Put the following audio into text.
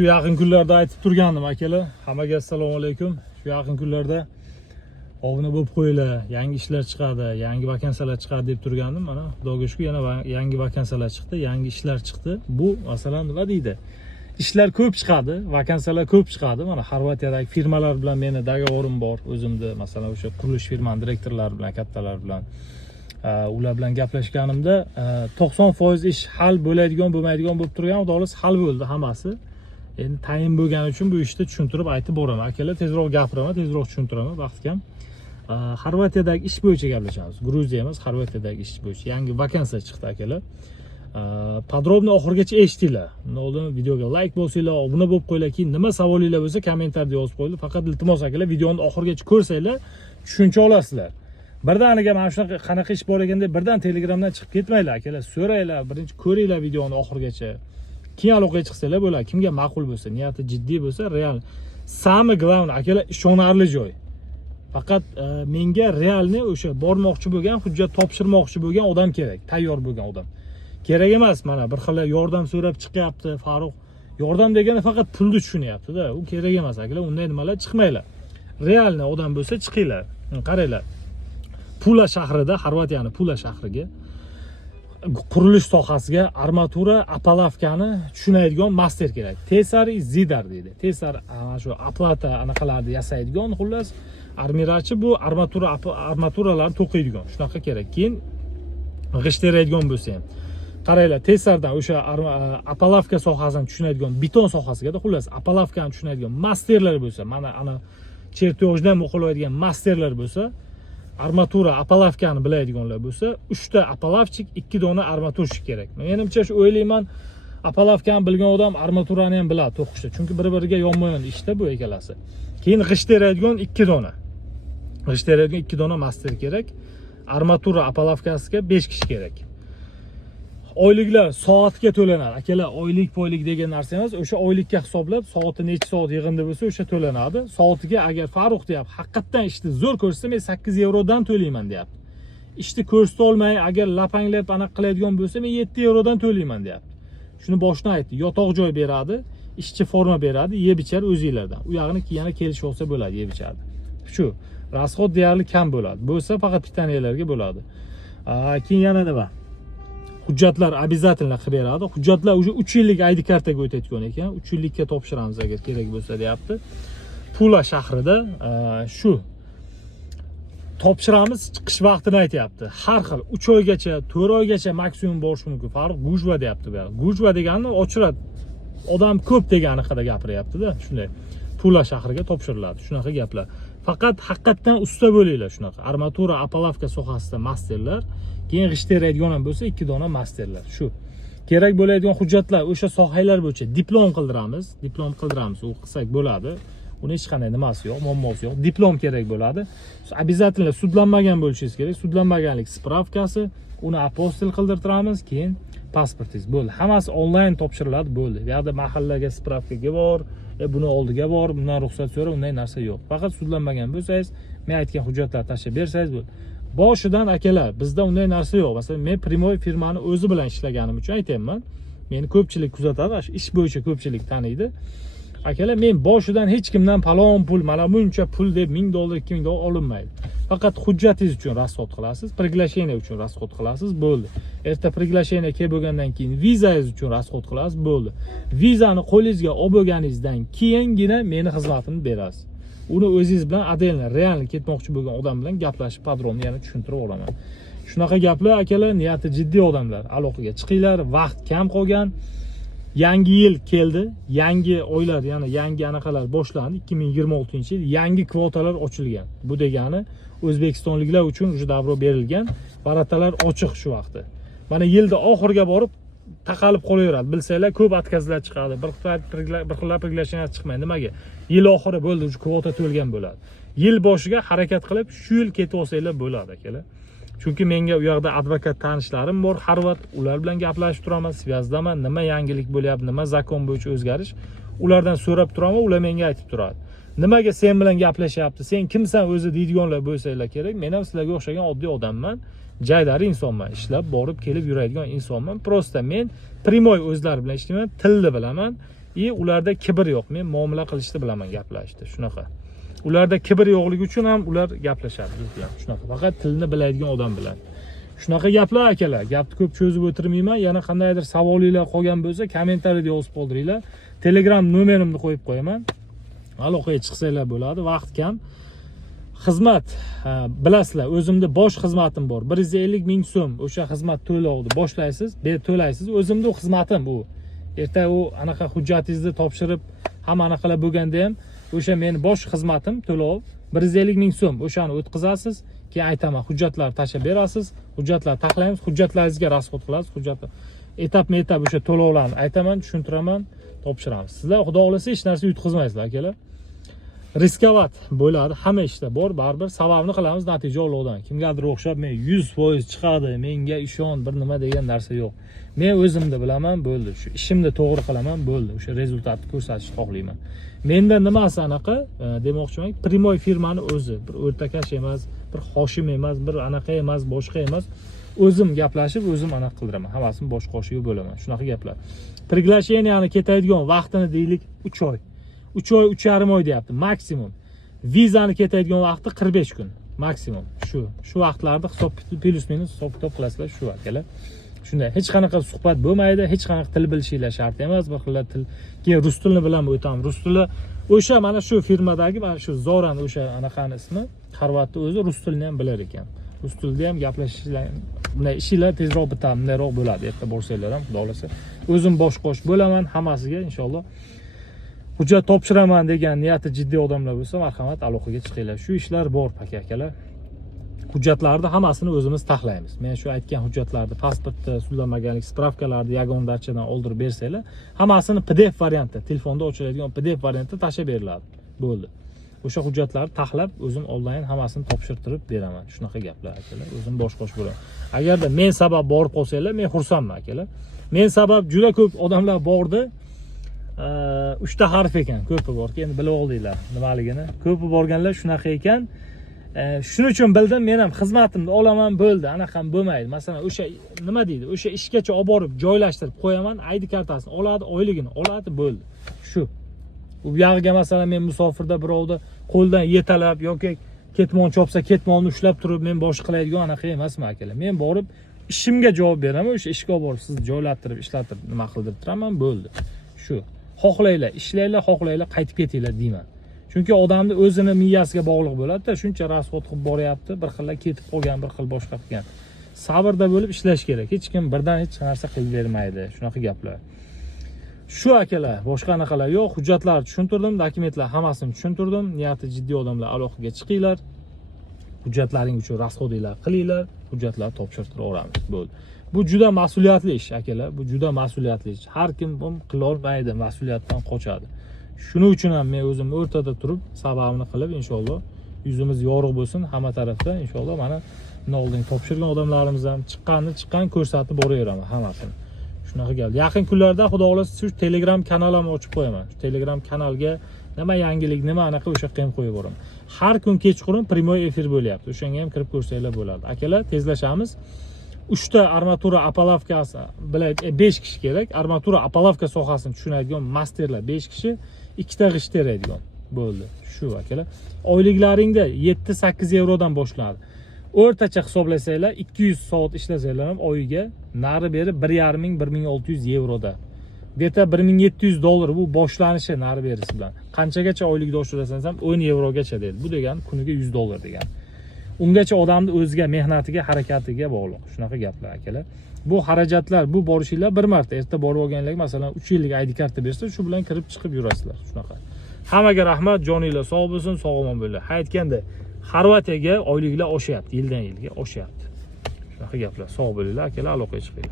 Şu yaqin kunlarda aytib turgandim akalar. Hammaga assalomu alaykum. Şu yaqin kunlarda obuna bo'lib qo'yinglar, yangi ishlar chiqadi, yangi vakansiyalar chiqadi deb turgandim. Mana xudoga shukr, yana yangi vakansiyalar chiqdi, yangi ishlar chiqdi. Bu masalan nima deydi? Ishlar ko'p chiqadi, vakansiyalar ko'p chiqadi. Mana Xorvatiyadagi firmalar bilan meni dogovorim bor, o'zimda masalan o'sha qurilish firmani direktorlari bilan, kattalar bilan ular bilan gaplashganimda 90% ish hal bo'ladigan, bo'lmaydigan bo'lib turgan, xudo xohlasa hal bo'ldi hammasi. Endi tayin bo'lgani uchun bu ishni tushuntirib aytib boraman. Akalar, tezroq gapiraman, tezroq tushuntiraman, vaqt kam. Xorvatiyadagi ish bo'yicha gaplashamiz. Gruziya emas, Xorvatiyadagi ish bo'yicha yangi vakansiya chiqdi akalar. Podrobno oxirigacha eshitinglar. Nima bo'ldi? Videoga like bosinglar, obuna bo'lib qo'yinglar. Keyin nima savolinglar bo'lsa kommentarda yozib qo'yinglar. Faqat iltimos akalar, videoni oxirigacha ko'rsanglar, tushuncha olasizlar. Birdaniga mana shunaqa qanaqa ish bor ekan deb birdan Telegramdan chiqib ketmanglar akalar. So'ranglar, birinchi ko'ringlar videoni oxirigacha. Keyin aloqaga chiqsanglar bo'ladi. Kimga ma'qul bo'lsa, niyati jiddiy bo'lsa, real. Самое главное akalar, ishonarli joy. Faqat menga realni o'sha bormoqchi bo'lgan, hujjat topshirmoqchi bo'lgan odam kerak, tayyor bo'lgan odam. Kerak emas, mana bir xil yordam so'rab chiqyapti Faruq. Yordam degani faqat pulni tushunyapti-da. U kerak emas akalar, unday nimalar chiqmanglar. Realni odam bo'lsa chiqinglar. Qaranglar. Pula shahrida, Xorvatiyani Pula shahriga qurilish sohasiga armatura, apalavkani tushunadigan master kerak. Tesari Zidar deydi. Tesar shu aplata anaqalarni yasaydigan, xullas, armirachi bu armaturalarni to'qiydigan. Shunaqa kerak. Keyin g'isht teradigan bo'lsa ham. Qaranglar, Tesardan o'sha apalavka sohasini tushunadigan, beton sohasiga, xullas, apalavkani tushunadigan masterlar bo'lsa, mana ana chertyojdan o'qilaydigan masterlar bo'lsa, armatura, apalavkani biladiganlar bo'lsa, 3 ta apalavchik, 2 dona armaturshik kerak. Menimcha shu o'ylayman, apalavkani bilgan odam armaturani ham biladi to'qishda. Chunki bir-biriga yonma-yon ishda bu ikkalasi. Keyin g'isht teradigan 2 dona. G'isht teradigan 2 dona master kerak. Armatura apalavkasiga 5 kishi kerak. Oyliklar soatga to'lanadi. Akalar, oylik degan narsa emas, o'sha oylikka hisoblab, soati necha soat yig'indi bo'lsa, o'sha to'lanadi. Soatiga agar Faruq deyapti, haqiqatan ishni zo'r ko'rsa, men 8 yevrodan to'layman deyapti. Ishni ko'rsata olmay, agar lapanglab aniq qiladigan bo'lsa, men 7 yevrodan to'layman deyapti. Shuni boshdan aytdi. Yotoq joy beradi, ishchi forma beradi, yeb ichar o'zingizlardan. U yog'ini yana kelishib olsa bo'ladi, yeb ichardi. Shu, rasxod deyarli kam bo'ladi. Bo'lsa faqat pitaniyalarga bo'ladi. Keyin yana nima? Hujjatlar обязательно qilib beradi. Hujjatlar o'sha 3 yillik ID kartaga o'tayotgan ekan. 3 yillikka topshiramiz agar kerak bo'lsa deyapti. Pula shahrida shu topshiramiz, chiqish vaqtini aytayapti. Har xil 3 oygacha, 4 oygacha maksimum borishi mumkin. Faruq gujva deyapti bu yerda. Gujva degani ochiradi. Odam ko'p degani haqida gapiryapti-da, shunday. Pula shahriga topshiriladi. Shunaqa gaplar. Faqat haqiqatan usta bo'linglar shunaqa. Armatura, apalavka sohasida masterlar, keyin g'isht teradigan ham bo'lsa 2 dona masterlar. Shu. Kerak bo'ladigan hujjatlar o'sha sohalar bo'yicha diplom qildiramiz. U qilsak bo'ladi. Uni hech qanday nimasi yo'q, muammosi yo'q. Diplom kerak bo'ladi. Обязательно sudlanmagan bo'lishingiz kerak. Sudlanmaganlik spravkasi, uni apostil qildirtiramiz, keyin pasportingiz bo'ldi. Hammasi onlayn topshiriladi, bo'ldi. Bu yerda mahallaga spravkaga bor, buni oldiga bor, bundan ruxsat so'ra, unday narsa yo'q. Faqat sudlanmagan bo'lsangiz, men aytgan hujjatlarni tashlab bersangiz bo'ldi. Boshidan akalar, bizda unday narsa yo'q. Masalan, men Primoy firmani o'zi bilan ishlaganim uchun aytayman. Meni ko'pchilik kuzatadi, ish bo'yicha ko'pchilik taniydi. Akalar, men boshidan hech kimdan palon pul, mana buncha pul deb $1000, $2000 olinmaydi. Faqat hujjatingiz uchun rasxod qilasiz, приглашение uchun rasxod qilasiz, bo'ldi. Erta приглашение kelib bo'lgandan keyin vizangiz uchun rasxod qilasiz, bo'ldi. Vizani qo'lingizga olib bo'lganingizdan keyingina meni xizmatimni berasiz. Uni o'zingiz bilan adelni, realni ketmoqchi bo'lgan odam bilan gaplashib, podrobni yana tushuntirib olaman. Shunaqa gaplar akalar, niyati jiddiy odamlar, aloqaga chiqinglar, vaqt kam qolgan. Yangi yil keldi, yangi oylar, yana yangi anaqalar boshlandi. 2026-yil yangi kvotalar ochilgan. Bu degani O'zbekistonliklar uchun o'sha davro berilgan, varatalar ochiq shu vaqtda. Mana yilda oxiriga borib taqalib qolaveradi. Bilsanglar, ko'p otkazlar chiqadi. Bir xil приглашение chiqmaydi. Nimaga? Yil oxiri bo'ldi, o'sha kvota to'lgan bo'ladi. Yil boshiga harakat qilib, shu yil ketib olsanglar bo'ladi akalar. Chunki menga u yoqda advokat tanishlarim bor, Xorvat, ular bilan gaplashib turaman, svязdaman, nima yangilik bo'lyapti, nima zakon bo'yicha o'zgarish, ulardan so'rab turaman, ular menga aytib turadi. Nimaga sen bilan gaplashyapti? Sen kimsan o'zi deydiganlar bo'lsanglar kerak. Men ham sizlarga o'xshagan oddiy odamman. Jaydari insonman, ishlab borib kelib yuradigan insonman. Prosta men Primoy o'zlari bilan ishlayman, tilni bilaman. ularda kibr yo'q. Men muomala qilishni bilaman, gaplashishni, shunaqa. Ularda kibr yo'qligi uchun ham ular gaplashadi, bizga ham shunaqa. Faqat tilni biladigan odam bilan. Shunaqa gaplar akalar. Gapni ko'p cho'zib o'tirmayman. Yana qandaydir savolinglar qolgan bo'lsa, kommentariyada yozib qoldiringlar. Telegram nomerimni qo'yib qo'yaman. Aloqaga chiqsanglar bo'ladi. Vaqt kam. Xizmat, bilasizlar, o'zimda bosh xizmatim bor. 150 ming so'm o'sha xizmat to'lovni boshlaysiz, to'laysiz. O'zimda u xizmatim bu. Erta u anaqa hujjatingizni topshirib, hamma anaqalar bo'lganda ham o'sha meni bosh xizmatim to'lov 150 ming so'm. O'shani o'tkazasiz, keyin aytaman, hujjatlar tashab berasiz, hujjatlar taxlaymiz, hujjatlaringizga rasxod qilasiz, hujjatlar etap o'sha to'lovlarni aytaman, tushuntiraman, topshiramiz. Sizlar xudo xolasa hech narsa yutqizmaysizlar akalar. Riskovat bo'ladi, hamma ishda bor, baribir sababni qilamiz, natija Allohdan. Kimgadir o'xshab men 100% chiqadi, menga ishon, bir nima degan narsa yo'q. Men o'zimni bilaman, bo'ldi. Shu ishimni to'g'ri qilaman, bo'ldi. O'sha rezultatni ko'rsatishni xohlayman. Menda nimasi anaqa, demoqchiman, primoy firmani o'zi, bir o'rtakash emas, bir hoshim emas, bir anaqa emas, boshqa emas. O'zim gaplashib, o'zim anaqa qildiraman. Hammasini bosh qoshiga bo'laman. Shunaqa gaplar. Priglasheniyani ketadigan vaqtini deylik 3 oy. 3 oy, 3,5 oy deyapti maksimum. Vizani ketadigan vaqti 45 kun maksimum. Shu vaqtlarda hisob plus minus hisob kitob qilasizlar shu akalar. Shunday, hech qanaqa suhbat bo'lmaydi, hech qanaqa til bilishinglar shart emas. Bir xil til, keyin rus tilini bilan o'tamiz. Rus tili o'sha mana shu firmadagi, mana shu Zoran o'sha anaqani ismi, Xorvatda o'zi rus tilini ham bilar ekan. Rus tilida ham gaplashishlar, bunday ishlar tezroq bitadi, bundayroq bo'ladi. Erta borsanglar ham, xudo xolasa. O'zim bosh qo'sh bo'laman hammasiga inshaalloh. Hujjat topshiraman degan niyati jiddiy odamlar bo'lsa, marhamat, aloqaga chiqinglar. Shu ishlar bor akalar. Hujjatlarni hammasini o'zimiz taxlaymiz. Men shu aytgan hujjatlarni, pasportni, sudlanmaganlik spravkalarni yagona darchadan oldirib bersanglar, hammasini PDF variantda, telefonda ochiladigan PDF variantda tashab beriladi. Bo'ldi. O'sha hujjatlarni taxlab, o'zim onlayn hammasini topshirtirib beraman. Shunaqa gaplar akalar. O'zim bosh qo'sh bo'laman. Agarda men sabab borib qolsanglar, men xursandman akalar. Men sabab juda ko'p odamlar bordi. 3 ta harf ekan, ko'pi bor. Endi bilib oldinglar nimaligini. Ko'pi borganlar shunaqa ekan. Shuning uchun bildim, men ham xizmatimni olaman, bo'ldi. Anaqam bo'lmaydi. Masalan, o'sha nima deydi? O'sha ishgacha olib borib joylashtirib qo'yaman, ID kartasini oladi, oyligini oladi, bo'ldi. Shu. Bu yog'iga masalan men musofirda birovda qo'ldan yetalab yoki ketmon chopsa, ketmonni ushlab turib men bosh qiladigan anaqa emasman akalar. Men borib ishimga javob beraman, o'sha ishga olib borib sizni joylattirib, ishlattirib, nima qildirib turaman, bo'ldi. Shu. Xohlanglar, ishlaylar, xohlanglar, qaytib ketinglar deyman. Chunki odamni o'zini miyasiga bog'liq bo'ladi-da, shuncha rasxod qilib boryapti, bir xillar ketib qolgan, bir xil boshqa qilgan. Sabrda bo'lib ishlash kerak. Hech kim birdan hech narsa qilib bermaydi. Shunaqa gaplar. Shu akalar, boshqa anaqalar yo'q. Hujjatlarni tushuntirdim, dokumentlar hammasini tushuntirdim. Niyati jiddiy odamlar aloqaga chiqinglar. Hujjatlaring uchun rasxodinglar qilinglar, hujjatlarni topshirtiraveramiz. Bo'ldi. Bu juda mas'uliyatli ish akalar, bu juda mas'uliyatli ish. Har kim buni qila olmaydi, mas'uliyatdan qochadi. Shuning uchun ham men o'zim o'rtada turib, sababini qilib inshaalloh yuzimiz yorug' bo'lsin hamma tarafda. Inshaalloh mana oldin topshirgan odamlarimiz ham chiqqan ko'rsatib boraveraman hammasini. Shunaqa gap. Yaqin kunlarda xudo xolasa shu Telegram kanalimni ochib qo'yaman. Shu Telegram kanalga nima yangilik, nima anaqa o'sha qilib qo'yib boraman. Har kun kechqurun primoy efir bo'lyapti. O'shanga ham kirib ko'rsanglar bo'ladi. Akalar, tezlashamiz. 3 ta armatura apalavkasi bilan 5 kishi kerak. Armatura apalavka sohasini tushunadigan masterlar 5 kishi, 2 ta g'isht teradigan. Bo'ldi. Shu akalar. Oyliklaringda 7-8 yevrodan boshlanadi. O'rtacha hisoblasanglar 200 soat ishlasanglar ham oyiga nari beri 1,5 ming 1600 yevroda. Deta $1700 bu boshlanishi nari berisi bilan. Qanchagacha oylikda oshilasangiz ham 10 yevrogacha deydi. Bu degani kuniga $100 degani. Ungacha odamni o'ziga, mehnatiga, harakatiga bog'liq. Shunaqa gaplar akalar. Bu xarajatlar, bu borishinglar bir marta. Erta borib olganlar, masalan, 3 yillik ID karta bersa, shu bilan kirib chiqib yurasizlar. Shunaqa. Hammaga rahmat, joninglar sog' bo'lsin, sog'-omon bo'linglar. Aytganda, Xorvatiyaga oyliklar oshyapti, yildan yilga oshyapti. Shunaqa gaplar. Sog' bo'linglar akalar, aloqaga chiqinglar.